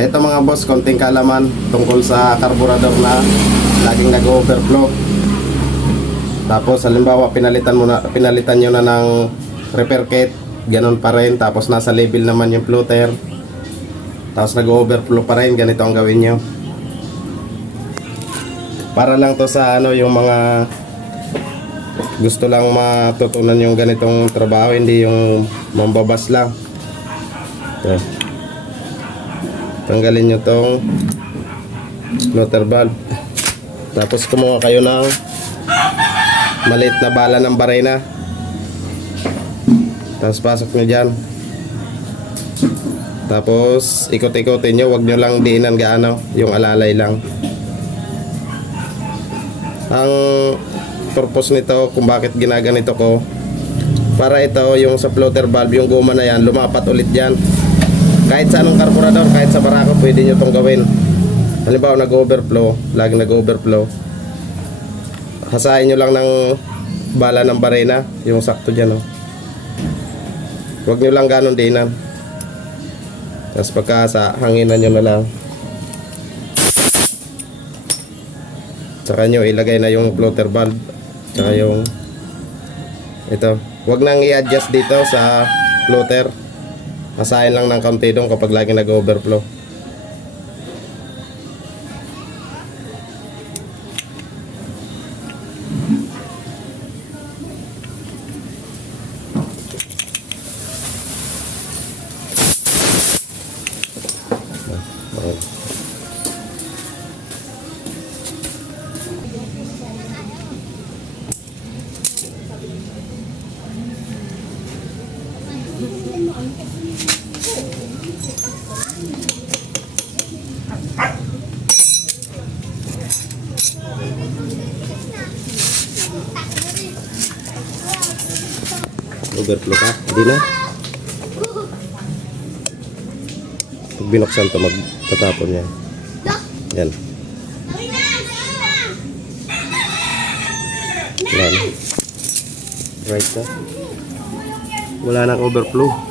Ito mga boss, konting kalaman tungkol sa carburetor na laging nag-overflow. Tapos halimbawa pinalitan mo na pinalitan niyo na ng repair kit, ganun pa rin tapos nasa level naman yung floater. Tapos nag-overflow pa rin, ganito ang gawin niyo. Para lang to sa ano yung mga gusto lang matutunan yung ganitong trabaho, hindi yung mambabas lang. Ito. Tanggalin nyo tong floater valve. Tapos kumuha kayo ng maliit na bala ng barena. Tapos pasok nyo dyan. Tapos ikot-ikotin nyo, wag nyo lang diinan gaano, yung alalay lang. Ang purpose nito kung bakit ginaganito ko para ito yung sa floater valve yung guma na yan lumapat ulit yan kahit sa anong karburador kahit sa barako pwede nyo itong gawin halimbawa nag-overflow laging nag-overflow hasain nyo lang ng bala ng barena yung sakto dyan oh. huwag nyo lang ganon dinan tapos pagka sa hanginan nyo na lang Tsaka nyo ilagay na yung floater valve. Tsaka yung ito. Huwag nang i-adjust dito sa floater. Asahin lang ng kaunti doon kapag lagi nag-overflow. Okay. Overflow ka? Na. Pag binuksan to, magtatapon yan. Yan. Na. Right na. Wala nang overflow.